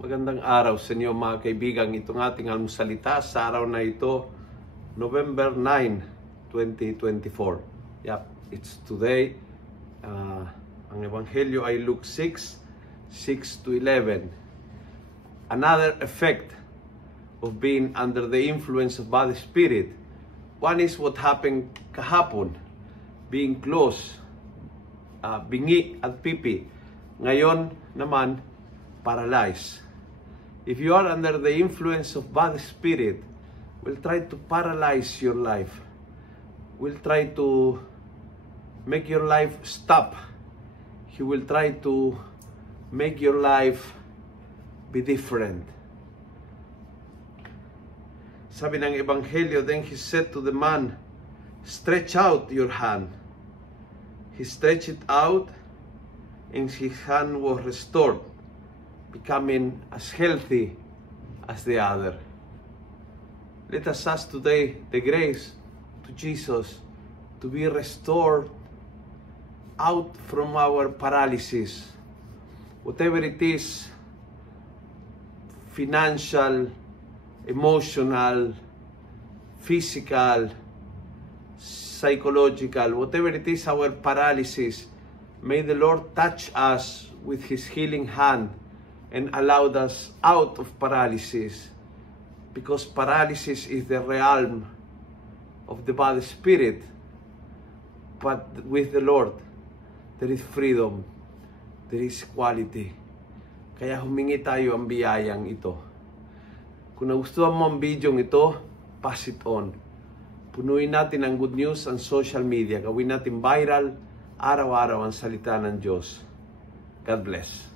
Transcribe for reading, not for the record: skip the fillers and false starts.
Magandang araw sa inyo mga kaibigan. Itong ating almusalita sa araw na ito, November 9, 2024. Yep, it's today. Ang Ebanghelyo ay Luke 6, 6 to 11. Another effect of being under the influence of bad spirit. One is what happened kahapon, being close, bingi at pipi. Ngayon naman, paralyzed. If you are under the influence of bad spirit, will try to paralyze your life. Will try to make your life stop. He will try to make your life be different. Sabi ng Ebanghelyo, then he said to the man, stretch out your hand. He stretched it out, and his hand was restored, becoming as healthy as the other. Let us ask today the grace to Jesus to be restored out from our paralysis. Whatever it is, financial, emotional, physical, psychological, whatever it is, our paralysis, may the Lord touch us with His healing hand and allow us out of paralysis, because paralysis is the realm of the bad spirit. But with the Lord, there is freedom, there is quality. Kaya humingi tayo ang biyayang ito. Kung nagustuhan mo ang video ito, pass it on. Punuin natin ang good news ang social media. Gawin natin viral, araw-araw ang salita ng Diyos. God bless.